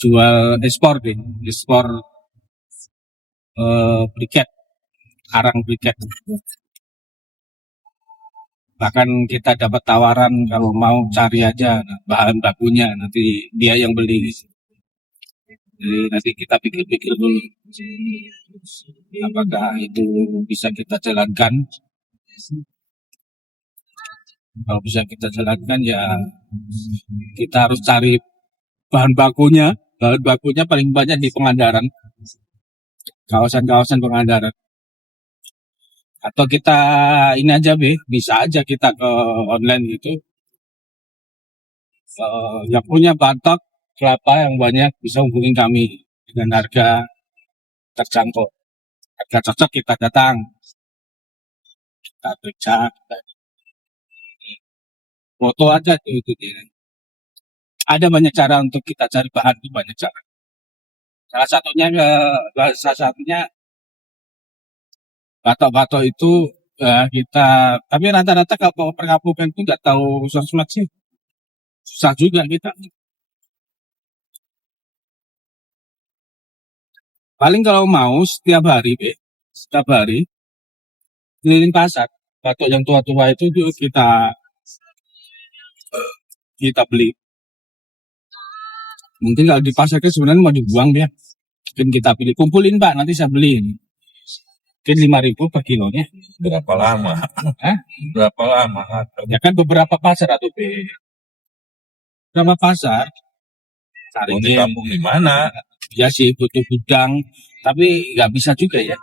jual ekspor deh, ekspor briket, arang briket. Bahkan kita dapat tawaran kalau mau cari aja bahan bakunya, nanti dia yang beli. Jadi nanti kita pikir-pikir dulu apakah itu bisa kita jalankan. Kalau bisa kita jalankan ya kita harus cari bahan bakunya. Bahan bakunya paling banyak di Pangandaran, kawasan-kawasan Pangandaran. Atau kita ini aja bisa aja kita ke online gitu. Yang punya batok kelapa yang banyak bisa hubungi kami dengan harga terjangkau. Harga cocok kita datang, kita periksa, kita foto aja itu dia. Ada banyak cara untuk kita cari bahan, itu banyak cara. Salah satunya batok-batok itu kita, tapi rata-rata kalau perkampungan itu nggak tahu sosmed sih, susah juga kita. Paling kalau mau setiap hari keliling pasar, batok yang tua-tua itu kita beli. Mungkin kalau di pasar kan sebenarnya mau dibuang dia, mungkin kita pilih, kumpulin Pak, nanti saya beliin. Mungkin 5.000 per kilonya. Berapa lama? Hah? Berapa lama? Ya kan beberapa pasar atau beberapa pasar. Mau di kampung di mana? Ya sih butuh gudang, tapi nggak bisa juga ya.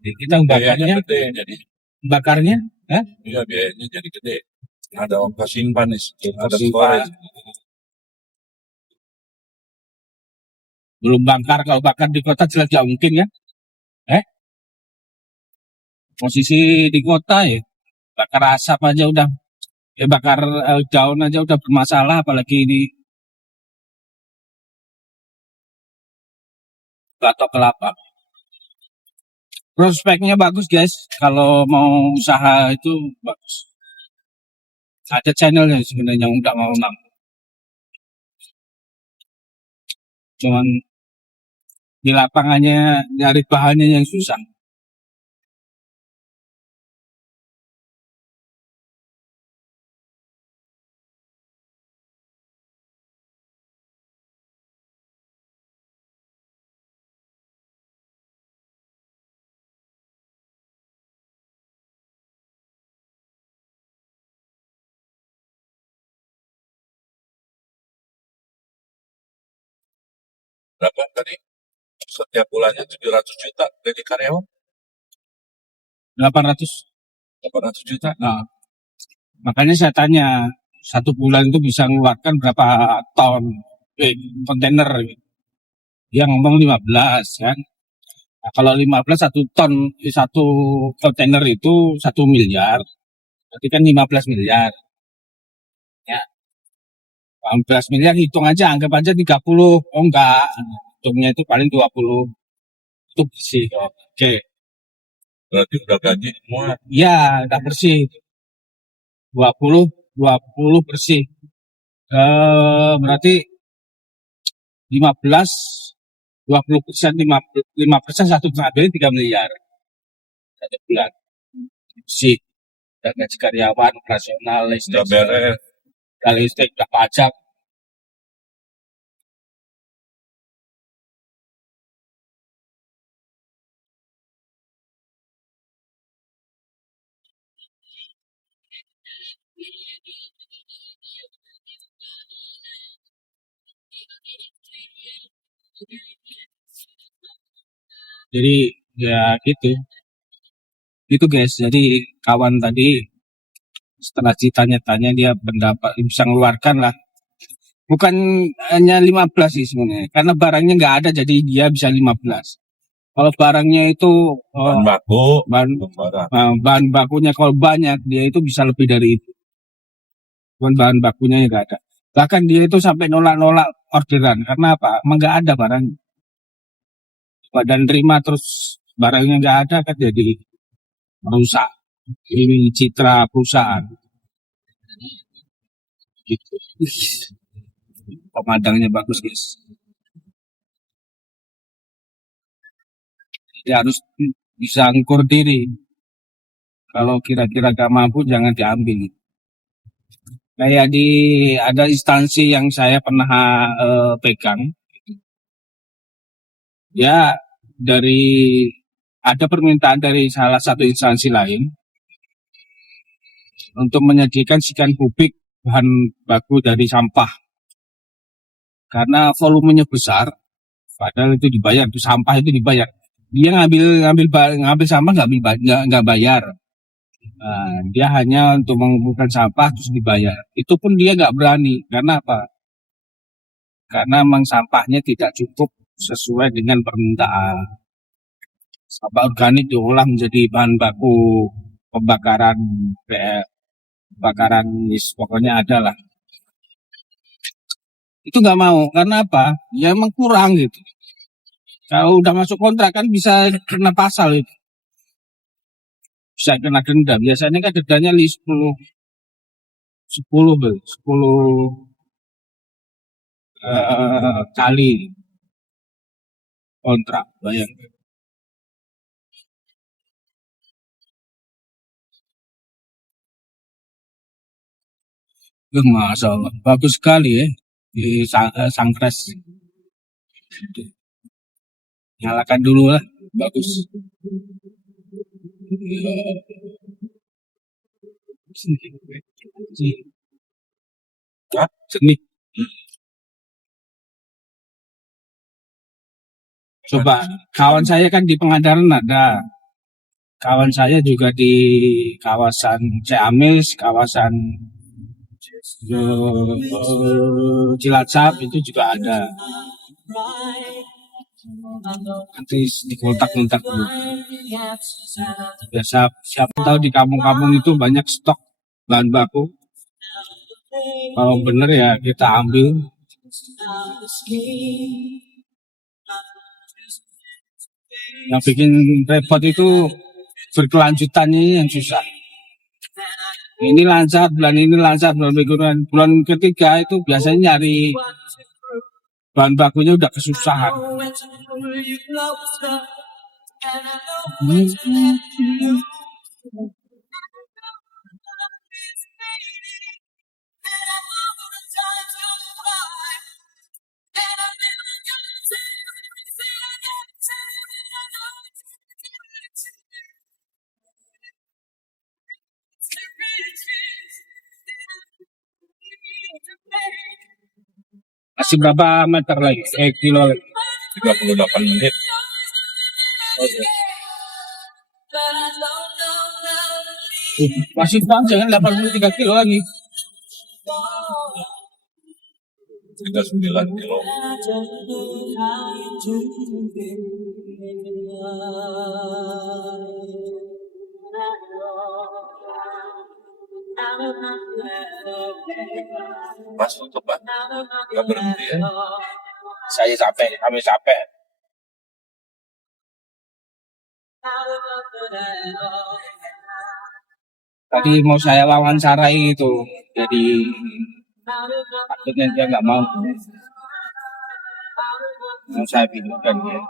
Kita bakarnya gede, jadi bakarnya, iya biayanya jadi gede. Ada ongkos simpan, ada simpan. storage. Belum kalau bakar di kota jelas nggak mungkin ya. Posisi di kota ya, bakar asap aja udah, bakar daun aja udah bermasalah, apalagi ini batok kelapa. Prospeknya bagus guys, kalau mau usaha itu bagus. Ada channelnya sebenarnya yang udah mau nambah. Cuman di lapangannya nyari bahannya yang susah. Berapa tadi? Setiap bulannya 700 juta dari karyawan? 800 juta. Nah, makanya saya tanya, satu bulan itu bisa mengeluarkan berapa ton kontainer? Dia ngomong 15 kan. Nah, kalau 15 satu ton, satu kontainer itu 1 miliar, berarti kan 15 miliar. Ya, 15 miliar hitung aja, anggap aja 30. Oh enggak, hitungnya itu paling 20. Itu bersih. Oke. Berarti udah gaji semua. Ya, udah bersih. 20 bersih. Berarti 15, 20%, 5% 1,5 miliar, 3 miliar. 1 bulan. Bersih. Dan gaji karyawan, operasional, listrik. Udah beres. Listrik, udah pajak. Jadi ya gitu. Itu guys. Jadi kawan tadi setelah ditanya-tanya dia pendapat bisa mengeluarkan lah. Bukan hanya 15 sih sebenarnya. Karena barangnya nggak ada jadi dia bisa 15. Kalau barangnya itu Bahan baku, bahan bakunya kalau banyak dia itu bisa lebih dari itu. Cuman bahan bakunya nggak ada. Bahkan dia itu sampai nolak-nolak orderan. Karena apa? Emang nggak ada barang. Dan terima terus barangnya nggak ada kan jadi rusak. Ini citra perusahaan. Gitu. Pemandangannya bagus guys. Jadi harus bisa ngukur diri. Kalau kira-kira gak mampu jangan diambil. Kayak ada instansi yang saya pernah pegang. Ya ada permintaan dari salah satu instansi lain untuk menyediakan sekian kubik bahan baku dari sampah. Karena volumenya besar, padahal itu dibayar, itu sampah itu dibayar. Dia ngambil sampah nggak bayar. Nah, dia hanya untuk mengumpulkan sampah terus dibayar. Itu pun dia nggak berani. Karena apa? Karena memang sampahnya tidak cukup sesuai dengan permintaan. Sampah organik diolah menjadi bahan baku pembakaran, pokoknya ada lah. Itu nggak mau. Karena apa? Ya emang kurang gitu. Kalau udah masuk kontrak kan bisa kena pasal itu. Bisa kena denda. Biasanya kan dendanya 10 kali kontrak, bayangkan. Masya Allah, bagus sekali ya di Sangkres. Nyalakan dulu lah, bagus. Seni. Coba, kawan saya kan di Pangandaran ada. Kawan saya juga di kawasan Ciamis, kawasan Cilacap itu juga ada. Nanti dikontak-kontak dulu. Ya, siapa tahu di kampung-kampung itu banyak stok bahan baku. Kalau bener ya kita ambil. Yang bikin repot itu berkelanjutannya yang susah. Ini lancar, bulan ini lancar, bulan ketiga itu biasanya nyari bahan bakunya udah kesusahan. Masih berapa meter lagi? Kilo lagi? 38 menit. Masih panjang kan 83 kilo lagi. 39 kilo. Mas tutup Pak, nggak berhenti ya? Saya capek, kami capek. Tadi mau saya wawancarai itu, jadi takutnya dia nggak mau. Mau saya bingungkan dia.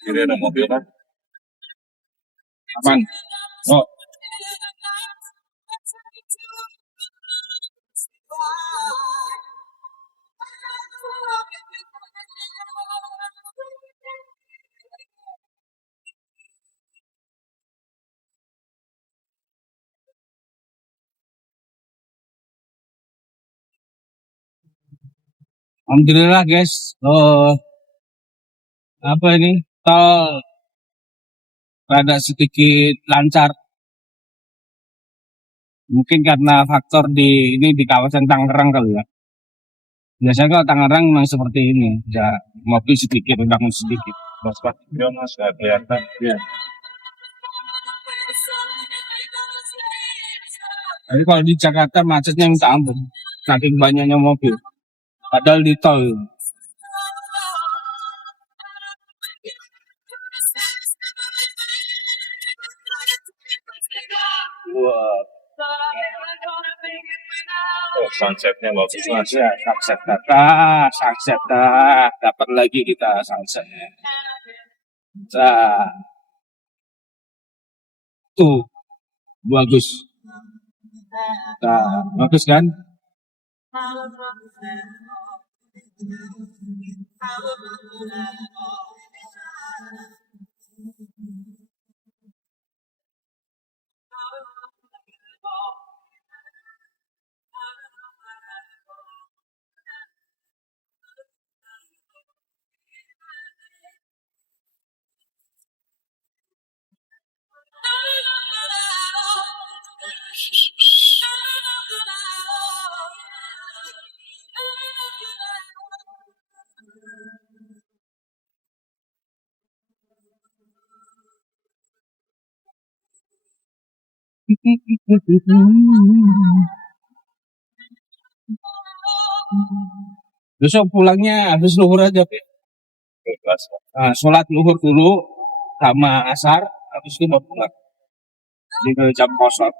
Kiri ada mobil kan? Apaan? Oh. Alhamdulillah guys, apa ini tol rada sedikit lancar. Mungkin karena faktor di kawasan Tangerang kali ya. Biasanya kalau Tangerang memang seperti ini, ya mobil sedikit, bangun sedikit. Mas Pak, ya Mas, nggak kelihatan. Ya. Tapi kalau di Jakarta macetnya minta ampun, saking banyaknya mobil. Padahal di tol. Wah, Oh, sunsetnya bagus mas. ya, sunset dapat lagi kita sunsetnya. Tuh, bagus. Bagus kan? Besok pulangnya habis luhur aja, Pe. Bebas. Nah, sholat luhur dulu sama asar, habis itu mau pulang. Di jam kosong.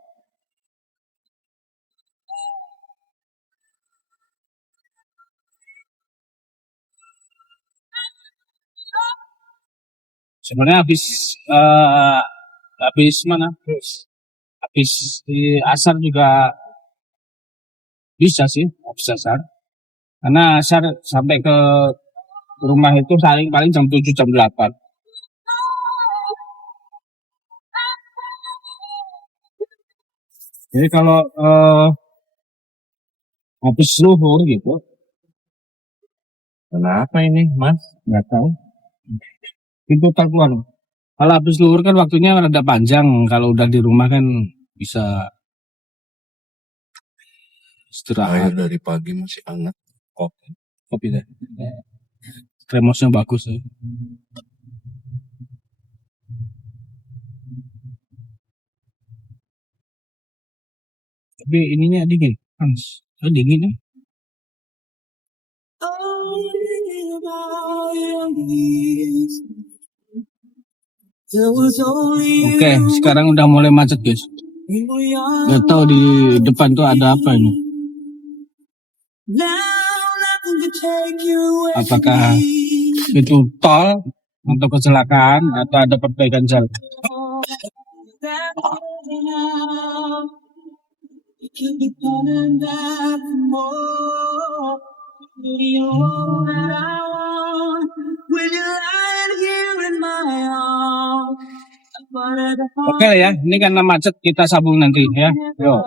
Sebenarnya habis mana? Habis di asar juga bisa sih, habis asar. Karena asar sampai ke rumah itu paling jam 7 jam 8. Jadi kalau habis luhur gitu, Kenapa ini mas? nggak tahu. Pintu keluar. Kalau habis luhur kan waktunya rada panjang. Kalau udah di rumah kan bisa Air istirahat. dari pagi masih hangat. Kopi. Kopi deh. Kremosnya bagus ya. Tapi ininya dingin, panas. Dingin ya. Oke, sekarang udah mulai macet guys. Gak tahu di depan tuh ada apa ini. Apakah itu tol untuk kecelakaan atau ada perbaikan jalan? Oke ya, ini karena macet kita sambung nanti ya. Yo.